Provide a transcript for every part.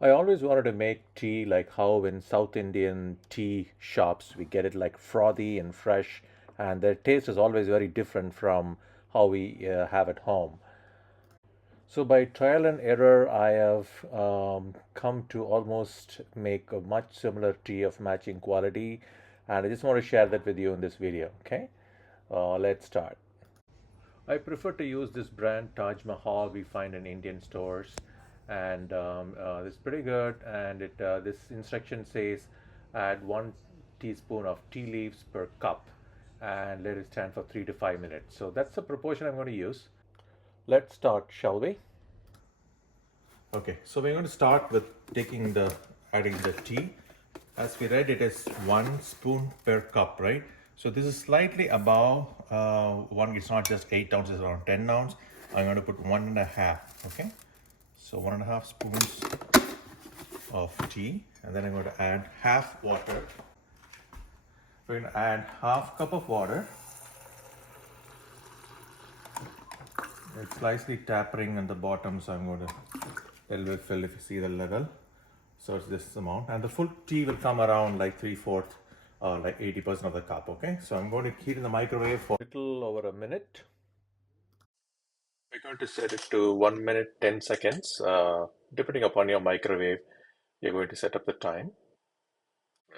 I always wanted to make tea like how in South Indian tea shops we get it like frothy and fresh, and their taste is always very different from how we have at home. So by trial and error, I have come to almost make a much similar tea of matching quality, and I just want to share that with you in this video. Okay, let's start. I prefer to use this brand Taj Mahal we find in Indian stores, and it's pretty good. And this instruction says add 1 teaspoon of tea leaves per cup, and let it stand for 3 to 5 minutes. So that's the proportion I'm going to use. Let's start, shall we? Okay, so we're going to start with adding the tea. As we read, it is 1 spoon per cup, right? So this is slightly above one. It's not just 8 ounces, around 10 ounces. I'm going to put 1.5. Okay, so 1.5 spoons of tea, and then I'm going to add half water. We're going to add half cup of water. It's slightly tapping on the bottom, so I'm going to a little bit fill if you see the level. So it's this amount, and the full tea will come around like 3/4 or like 80% of the cup. Okay, so I'm going to heat in the microwave for a little over a minute. We're going to set it to 1 minute 10 seconds. Depending upon your microwave, you're going to set up the time.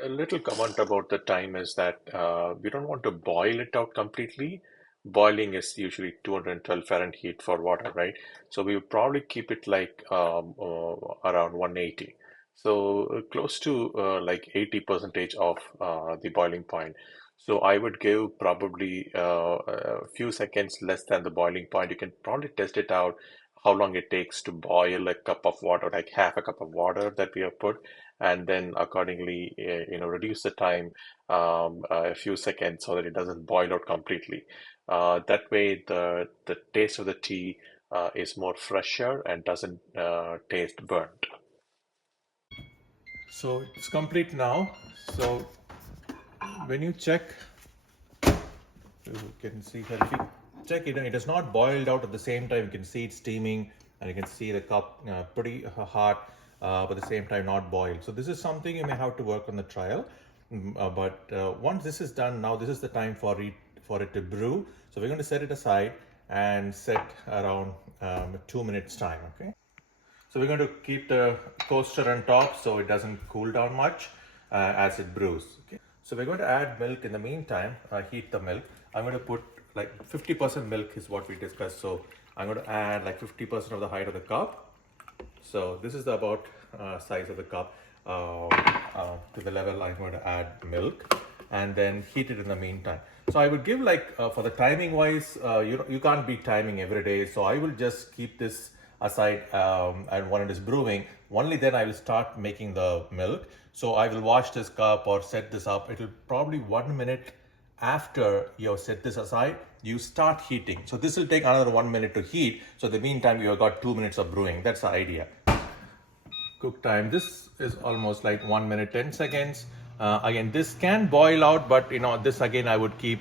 A little comment about the time is that we don't want to boil it out completely. Boiling is usually 212 Fahrenheit for water, right? So we would probably keep it like around 180. So close to like 80 percentage of the boiling point. So I would give probably a few seconds less than the boiling point. You can probably test it out how long it takes to boil a cup of water, like half a cup of water that we have put, and then accordingly, reduce the time a few seconds so that it doesn't boil out completely. That way, the taste of the tea is more fresher and doesn't taste burnt. So it's complete now. So when you check, you can see here, if you check it, it is not boiled out at the same time. You can see it steaming, and you can see the cup pretty hot, but at the same time not boiled. So this is something you may have to work on the trial. But once this is done, now this is the time for it to brew. So we're going to set it aside and set around 2 minutes time. Okay. So we're going to keep the coaster on top so it doesn't cool down much as it brews. Okay. So we're going to add milk in the meantime, heat the milk. I'm going to put like 50% milk is what we discussed. So I'm going to add like 50% of the height of the cup. So this is the about size of the cup. To the level I'm going to add milk and then heat it in the meantime. So I would give like for the timing wise, you can't be timing every day. So I will just keep this aside and when it is brewing, only then I will start making the milk. So I will wash this cup or set this up. It will probably 1 minute after you have set this aside, you start heating. So this will take another 1 minute to heat. So in the meantime, you have got 2 minutes of brewing. That's the idea. Cook time. This is almost like 1 minute 10 seconds. Again, this can boil out, but this again I would keep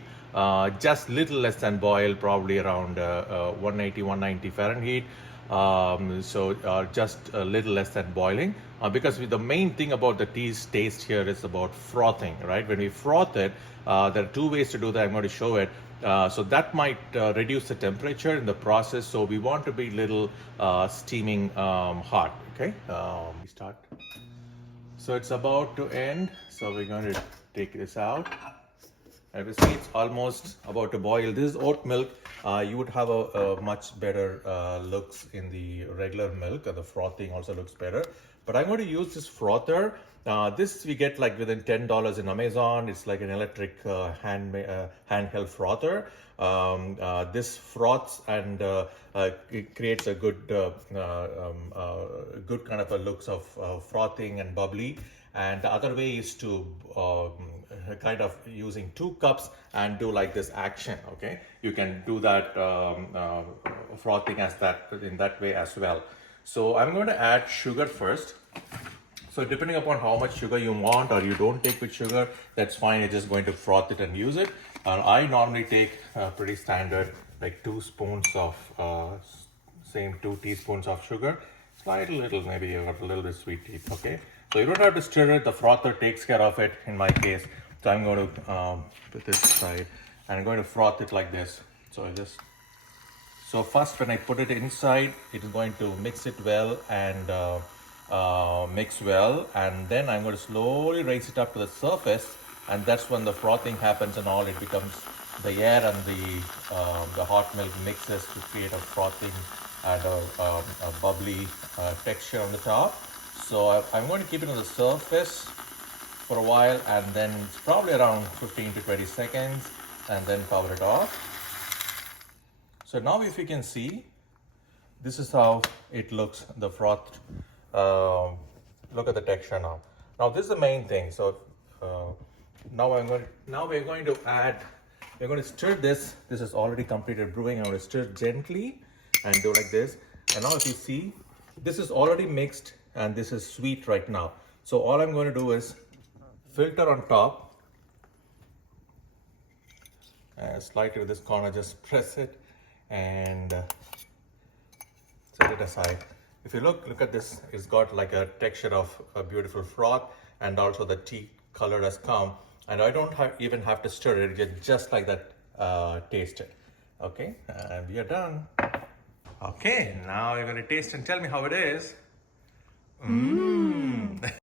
just little less than boil, probably around 180, 190 Fahrenheit. So just a little less than boiling, because the main thing about the tea's taste here is about frothing, right? When we froth it, there are two ways to do that. I'm going to show it. So that might reduce the temperature in the process. So we want to be little steaming hot. Okay, we start. So it's about to end. So we're going to take this out. And we see it's almost about to boil. This is oat milk. You would have a much better looks in the regular milk. The frothing also looks better. But I'm going to use this frother. This we get like within $10 in Amazon. It's like an electric handheld frother. This froths and it creates a good kind of a looks of frothing and bubbly. And the other way is to kind of using 2 cups and do like this action. Okay, you can do that frothing as that in that way as well. So I'm going to add sugar first. So depending upon how much sugar you want or you don't take with sugar, that's fine. You're just going to froth it and use it. I normally take pretty standard like 2 spoons of same 2 teaspoons of sugar, Slightly little, maybe you got a little bit sweet teeth, okay? So you don't have to stir it, the frother takes care of it in my case. So I'm going to put this aside and I'm going to froth it like this. So first when I put it inside, it is going to mix it well and mix well, and then I'm going to slowly raise it up to the surface, and that's when the frothing happens and all. It becomes the air and the hot milk mixes to create a frothing and a bubbly texture on the top. So I'm going to keep it on the surface for a while, and then it's probably around 15 to 20 seconds, and then cover it off. So now if you can see, this is how it looks, the froth. Look at the texture now. Now this is the main thing. So now we're going to stir this. This is already completed brewing. I'm going to stir gently and do like this. And now if you see, this is already mixed and this is sweet right now. So all I'm going to do is filter on top. Slightly with this corner, just press it and set it aside. If you look at this, it's got like a texture of a beautiful froth, and also the tea color has come, and I don't even have to stir it, just like that. Taste it. Okay, and we are done. Okay, now you're going to taste and tell me how it is.